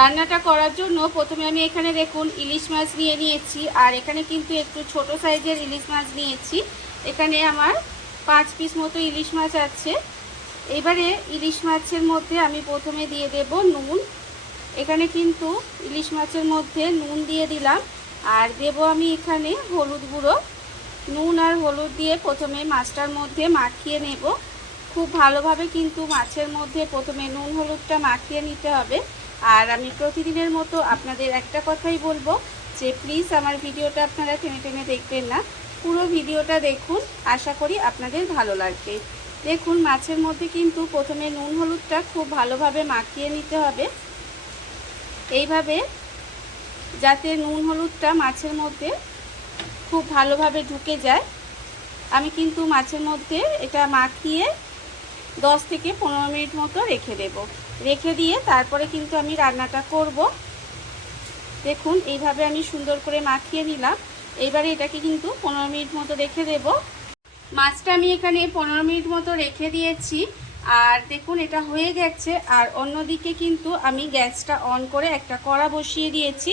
রান্নাটা করার জন্য প্রথমে আমি এখানে দেখুন ইলিশ মাছ নিয়ে নিয়েছি, আর এখানে কিন্তু একটু ছোট সাইজের ইলিশ মাছ নিয়েছি। এখানে আমার 5 পিস মতো ইলিশ মাছ আছে। এবারে ইলিশ মাছের মধ্যে আমি প্রথমে দিয়ে দেব নুন। এখানে কিন্তু ইলিশ মাছের মধ্যে নুন দিয়ে দিলাম, আর দেব আমি এখানে হলুদ গুঁড়ো। নুন আর হলুদ দিয়ে প্রথমে মাছটার মধ্যে মাখিয়ে নেব। খুব ভালোভাবে কিন্তু মাছের মধ্যে প্রথমে নুন হলুদটা মাখিয়ে নিতে হবে। আর আমি প্রতিদিনের মতো আপনাদের একটা কথাই বলবো যে প্লিজ আমার ভিডিওটা আপনারা টেনে টেনে দেখবেন না, পুরো ভিডিওটা দেখুন, আশা করি আপনাদের ভালো লাগবে। দেখুন মাছের মধ্যে কিন্তু প্রথমে নুন হলুদটা খুব ভালোভাবে মাখিয়ে নিতে হবে, এইভাবে যাতে নুন হলুদটা মাছের মধ্যে খুব ভালোভাবে ঢুকে যায়। আমি কিন্তু মাছের মধ্যে এটা মাখিয়ে 10 থেকে 15 মিনিট মতো রেখে দেব। রেখে দিয়ে তারপরে কিন্তু আমি রান্নাটা করব। দেখুন এইভাবে আমি সুন্দর করে মাখিয়ে নিলাম। এইবারে এটাকে কিন্তু 15 মিনিট মতো রেখে দেব। মাছটা আমি এখানে 15 মিনিট মতো রেখে দিয়েছি, আর দেখুন এটা হয়ে গেছে। আর অন্যদিকে কিন্তু আমি গ্যাসটা অন করে একটা কড়া বসিয়ে দিয়েছি।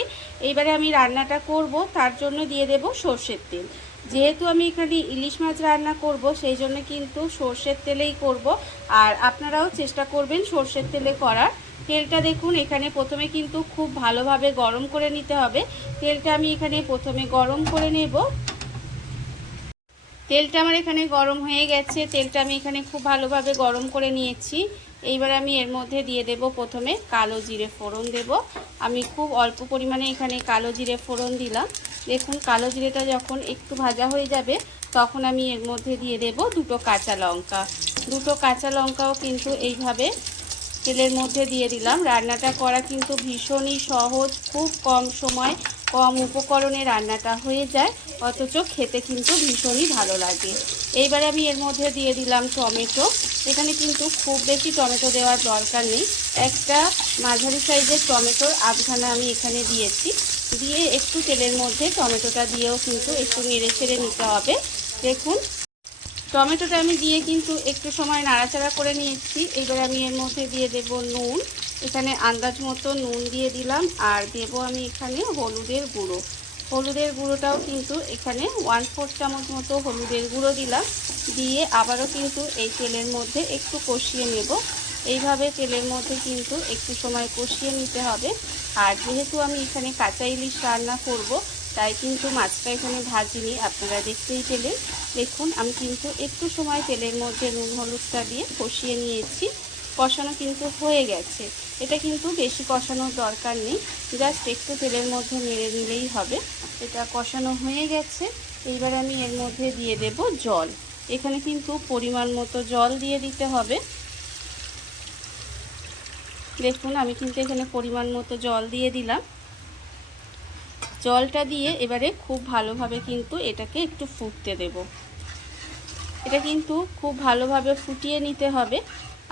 এইবারে আমি রান্নাটা করব, তার জন্য দিয়ে দেব সর্ষের তেল। যেহেতু আমি এখানে ইলিশ মাছ রান্না করব, সেই জন্য কিন্তু সর্ষের তেলেই করব, আর আপনারাও চেষ্টা করবেন সর্ষের তেলে করার। তেলটা দেখুন এখানে প্রথমে কিন্তু খুব ভালোভাবে গরম করে নিতে হবে। তেলটা আমি এখানে প্রথমে গরম করে নেব। তেলটা আমার এখানে গরম হয়ে গেছে। তেলটা আমি এখানে খুব ভালোভাবে গরম করে নিয়েছি। এইবার আমি এর মধ্যে দিয়ে দেব প্রথমে কালো জিরে ফোড়ন দেব। আমি খুব অল্প পরিমাণে এখানে কালো জিরে ফোড়ন দিলাম। দেখুন কালো জিরেটা যখন একটু ভাজা হয়ে যাবে, তখন আমি এর মধ্যে দিয়ে দেব দুটো কাঁচা লঙ্কা। দুটো কাঁচা লঙ্কাও কিন্তু এইভাবে তেলের মধ্যে দিয়ে দিলাম। রান্নাটা করা কিন্তু ভীষণই সহজ, খুব কম সময় কম উপকরণে রান্নাটা হয়ে যায়, অথচ খেতে কিন্তু ভীষণই ভালো লাগে। এইবারে আমি এর মধ্যে দিয়ে দিলাম টমেটো। এখানে কিন্তু খুব বেশি টমেটো দেওয়ার দরকার নেই, একটা মাঝারি সাইজের টমেটোর আধখানা আমি এখানে দিয়েছি। দিয়ে একটু তেলের মধ্যে টমেটোটা দিয়েও কিন্তু একটু নেড়ে ছেড়ে নিতে হবে। দেখুন টমেটোটা আমি দিয়ে কিন্তু একটু সময় নাড়াচাড়া করে নিয়েছি। এবার আমি এর মধ্যে দিয়ে দেব নুন। এখানে আন্দাজ মতো নুন দিয়ে দিলাম, আর দেব আমি এখানে হলুদের গুঁড়ো। হলুদের গুঁড়োটাও কিন্তু এখানে 1/4 চামচ মতো হলুদের গুঁড়ো দিলাম। দিয়ে আবারও কিন্তু এই তেলের মধ্যে একটু কষিয়ে নেব। এইভাবে তেলের মধ্যে কিন্তু একটু সময় কষিয়ে নিতে হবে। আর যেহেতু আমি এখানে কাঁচা ইলিশ রান্না করব, তাই কিন্তু মাছটা এখানে ভাজিনি, আপনারা দেখতেই পেলেন। দেখুন আমি কিন্তু একটু সময় তেলের মধ্যে নুন হলুদটা দিয়ে কষিয়ে নিয়েছি। কষানো কিন্তু হয়ে গেছে। এটা কিন্তু বেশি কষানোর দরকার নেই, জাস্ট একটু তেলের মধ্যে নেড়ে নিলেই হবে। এটা কষানো হয়ে গেছে। এইবার আমি এর মধ্যে দিয়ে দেব জল। এখানে কিন্তু পরিমাণ মতো জল দিয়ে দিতে হবে। দেখুন আমি কিন্তু এখানে পরিমাণ মতো জল দিয়ে দিলাম। জলটা দিয়ে এবারে খুব ভালোভাবে কিন্তু এটাকে একটু ফুটতে দেব। এটা কিন্তু খুব ভালোভাবে ফুটিয়ে নিতে হবে।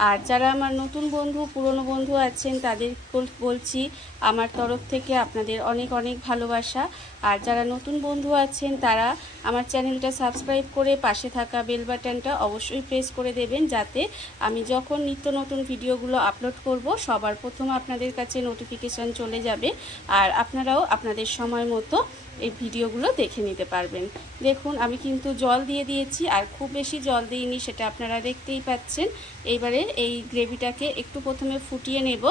আর যারা আমার নতুন বন্ধু পুরনো বন্ধু আছেন, তাদের বলছি আমার তরফ থেকে আপনাদের অনেক অনেক ভালোবাসা। আর যারা নতুন বন্ধু আছেন তারা আমার চ্যানেলটা সাবস্ক্রাইব করে পাশে থাকা বেল বাটনটা অবশ্যই প্রেস করে দেবেন, যাতে আমি যখন নিত্য নতুন ভিডিওগুলো আপলোড করব সবার প্রথম আপনাদের কাছে নোটিফিকেশান চলে যাবে, আর আপনারাও আপনাদের সময় মতো এই ভিডিওগুলো দেখে নিতে পারবেন। দেখুন আমি কিন্তু জল দিয়ে দিয়েছি, আর খুব বেশি জল দিইনি, সেটা আপনারা দেখতেই পাচ্ছেন। এইবারে এই গ্রেভিটাকে একটু প্রথমে ফুটিয়ে নেব।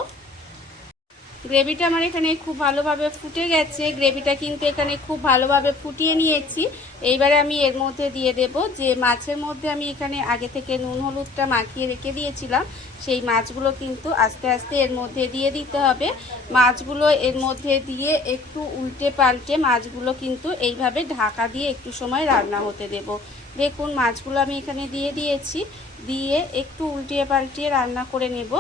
গ্রেভিটা আমার এখানে খুব ভালোভাবে ফুটে গেছে। গ্রেভিটা কিন্তু এখানে খুব ভালোভাবে ফুটিয়ে নিয়েছি। এইবারে আমি এর মধ্যে দিয়ে দেব যে মাছের মধ্যে আমি এখানে আগে থেকে নুন হলুদটা মাখিয়ে রেখে দিয়েছিলাম, সেই মাছগুলো কিন্তু আস্তে আস্তে এর মধ্যে দিয়ে দিতে হবে। মাছগুলো এর মধ্যে দিয়ে একটু উল্টে পাল্টে মাছগুলো কিন্তু এইভাবে ঢাকা দিয়ে একটু সময় রান্না হতে দেব। দেখুন মাছগুলো আমি এখানে দিয়ে দিয়েছি, দিয়ে একটু উল্টিয়ে পাল্টিয়ে রান্না করে নেব।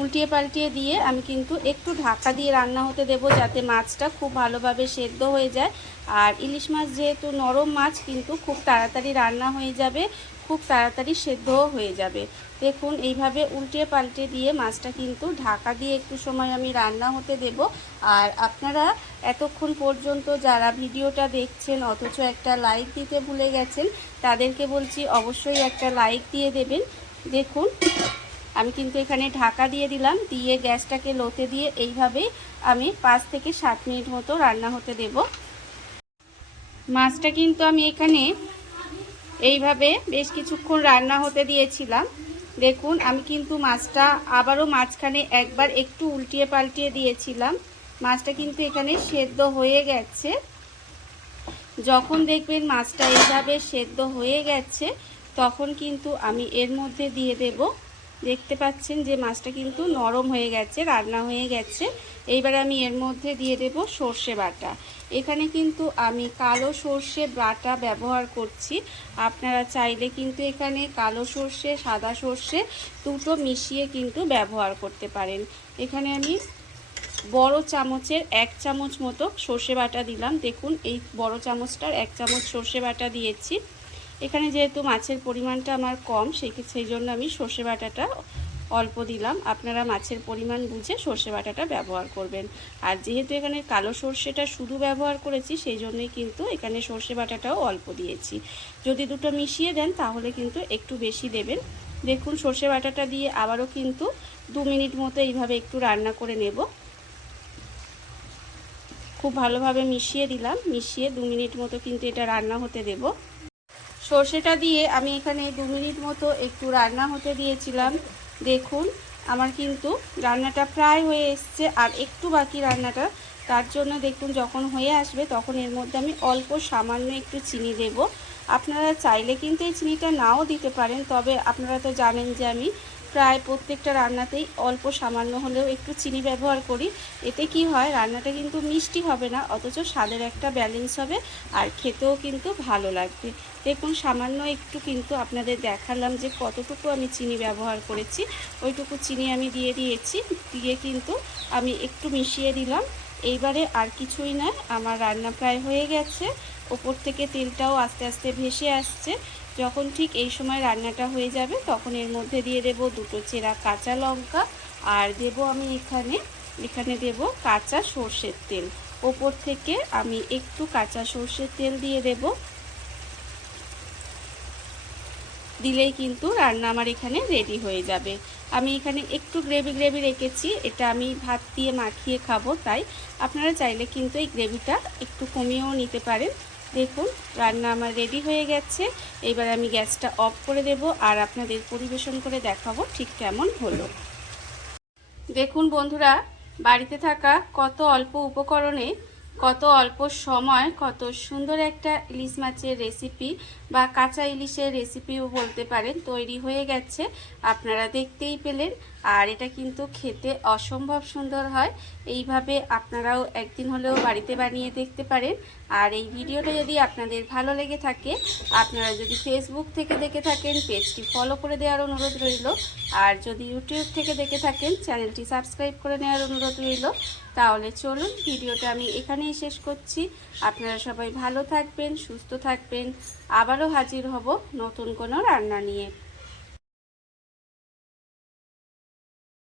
উল্টিয়ে পাল্টিয়ে দিয়ে আমি কিন্তু একটু ঢাকা দিয়ে রান্না হতে দেব, যাতে মাছটা খুব ভালোভাবে সেদ্ধ হয়ে যায়। আর ইলিশ মাছ যেহেতু নরম মাছ, কিন্তু খুব তাড়াতাড়ি রান্না হয়ে যাবে, খুব তাড়াতাড়ি সেদ্ধও হয়ে যাবে। দেখুন এইভাবে উল্টিয়ে পাল্টে দিয়ে মাছটা কিন্তু ঢাকা দিয়ে একটু সময় আমি রান্না হতে দেব। আর আপনারা এতক্ষণ পর্যন্ত যারা ভিডিওটা দেখছেন অথচ একটা লাইক দিতে ভুলে গেছেন, তাদেরকে বলছি অবশ্যই একটা লাইক দিয়ে দেবেন। দেখুন আমি কিন্তু এখানে ঢাকা দিয়ে দিলাম, দিয়ে গ্যাসটাকে লোতে দিয়ে এইভাবেই আমি 5 থেকে 7 মিনিট মতো রান্না হতে দেব। মাছটা কিন্তু আমি এখানে এইভাবে বেশ কিছুক্ষণ রান্না হতে দিয়েছিলাম। দেখুন আমি কিন্তু মাছটা আবারও মাঝখানে একবার একটু উল্টিয়ে পাল্টিয়ে দিয়েছিলাম। মাছটা কিন্তু এখানে সেদ্ধ হয়ে গেছে। যখন দেখবেন মাছটা এইভাবে সেদ্ধ হয়ে গেছে তখন কিন্তু আমি এর মধ্যে দিয়ে দেব, দেখতে পাচ্ছেন যে মাছটা কিন্তু নরম হয়ে গেছে, রান্না হয়ে গেছে। এইবার আমি এর মধ্যে দিয়ে দেব সর্ষে বাটা। এখানে কিন্তু আমি কালো সর্ষে বাটা ব্যবহার করছি। আপনারা চাইলে কিন্তু এখানে কালো সর্ষে সাদা সর্ষে দুটো মিশিয়ে কিন্তু ব্যবহার করতে পারেন। এখানে আমি বড় চামচের 1 চামচ মতো সর্ষে বাটা দিলাম। দেখুন এই বড় চামচটার 1 চামচ সর্ষে বাটা দিয়েছি। এখানে যেহেতু মাছের পরিমাণটা আমার কম সেই জন্য আমি সর্ষে বাটাটা অল্প দিলাম। আপনারা মাছের পরিমাণ বুঝে সর্ষে বাটাটা ব্যবহার করবেন। আর যেহেতু এখানে কালো সর্ষেটা শুধু ব্যবহার করেছি সেই জন্যই কিন্তু এখানে সর্ষে বাটাটাও অল্প দিয়েছি। যদি দুটো মিশিয়ে দেন তাহলে কিন্তু একটু বেশি দেবেন। দেখুন সর্ষে বাটাটা দিয়ে আবারও কিন্তু 2 মিনিট মতো এইভাবে একটু রান্না করে নেব। খুব ভালোভাবে মিশিয়ে দিলাম, মিশিয়ে 2 মিনিট মতো কিন্তু এটা রান্না হতে দেব। সর্ষেটা দিয়ে আমি এখানে 2 মিনিট মতো একটু রান্না হতে দিয়েছিলাম। দেখুন আমার কিন্তু রান্নাটা প্রায় হয়ে এসছে, আর একটু বাকি রান্নাটা। তার জন্য দেখুন যখন হয়ে আসবে তখন এর মধ্যে আমি অল্প সামান্য একটু চিনি দেব। আপনারা চাইলে কিন্তু এই চিনিটা নাও দিতে পারেন, তবে আপনারা তো জানেন যে আমি প্রায় প্রত্যেকটা রান্নাতেই অল্প সামান্য হলেও একটু চিনি ব্যবহার করি। এতে কি হয়, রান্নাটা কিন্তু মিষ্টি হবে না, অথচ স্বাদের একটা ব্যালেন্স হবে আর খেতেও কিন্তু ভালো লাগবে। দেখুন সামান্য একটু কিন্তু আপনাদের দেখালাম যে কতটুকু আমি চিনি ব্যবহার করেছি, ওইটুকু চিনি আমি দিয়ে দিয়েছি। দিয়ে কিন্তু আমি একটু মিশিয়ে দিলাম। এইবারে আর কিছুই না, আমার রান্না প্রায় হয়ে গেছে। ওপর থেকে তেলটাও আস্তে আস্তে ভেসে আসছে। যখন ঠিক এই সময় রান্নাটা হয়ে যাবে তখন এর মধ্যে দিয়ে দেব 2টো চেরা কাঁচা লঙ্কা, আর দেব আমি এখানে দেব কাঁচা সর্ষের তেল। ওপর থেকে আমি একটু কাঁচা সর্ষের তেল দিয়ে দেব। দিলেই কিন্তু রান্না আমার এখানে রেডি হয়ে যাবে। আমি এখানে একটু গ্রেভি রেখেছি, এটা আমি ভাত দিয়ে মাখিয়ে খাবো, তাই আপনারা চাইলে কিন্তু এই গ্রেভিটা একটু কমিয়েও নিতে পারেন। দেখুন রান্না আমার রেডি হয়ে গেছে। এবার আমি গ্যাসটা অফ করে দেব আর আপনাদের পরিবেশন করে দেখাবো ঠিক কেমন হলো। দেখুন বন্ধুরা, বাড়িতে থাকা কত অল্প উপকরণে কত অল্প সময় কত সুন্দর একটা ইলিশ মাছের রেসিপি বা কাঁচা ইলিশের রেসিপিও বলতে পারেন তৈরি হয়ে গেছে। আপনারা দেখতেই পেলেন, আর এটা কিন্তু খেতে অসম্ভব সুন্দর হয়। এইভাবে আপনারাও একদিন হলেও বাড়িতে বানিয়ে দেখতে পারেন। আর এই ভিডিওটা যদি আপনাদের ভালো লেগে থাকে, আপনারা যদি ফেসবুক থেকে দেখে থাকেন পেজটি ফলো করে দেওয়ার অনুরোধ রইল, আর যদি ইউটিউব থেকে দেখে থাকেন চ্যানেলটি সাবস্ক্রাইব করে নেওয়ার অনুরোধ রইল। তাহলে চলুন ভিডিওটা আমি এখানেই শেষ করছি। আপনারা সবাই ভালো থাকবেন, সুস্থ থাকবেন। আবারও হাজির হব নতুন কোনো রান্না নিয়ে।